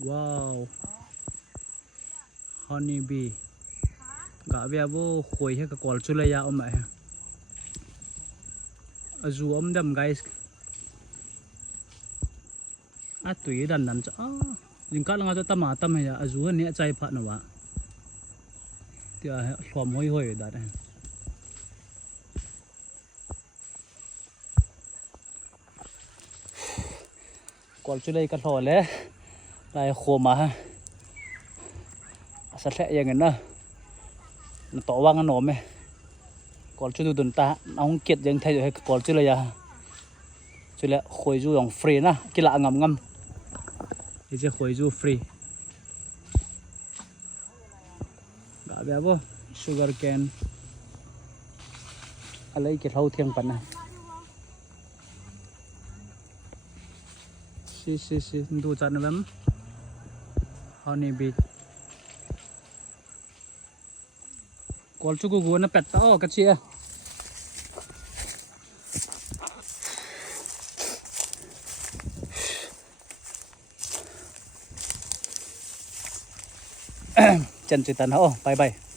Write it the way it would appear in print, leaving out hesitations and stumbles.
wow honey bee gã về vô khối hết cả cỏ chú lấy ôm mày azu ôm đâm guys tùy đàn đàn cho nhưng các lăng cho tâm à tâm hay azu hơn nhẹ chạy phát nào thì xòm hôi hôi đấy này còn chú lấy cái lò lẽ lại khô mà sạch sẽอย่างนั้นnó tỏ vang nó mẹ còn chú tuần ta ông kiệtยังthay đổi còn chú lấy chú lấy khối du dòng free na cái lạ ngầm ngầm thì sẽ khối du free gà bé vô sugar cane lấy cái thau thiêng phần này si tu chặt nó lắm honey bee còn chú cô nó pet to cái chia chân chỉ tận hậu bye bye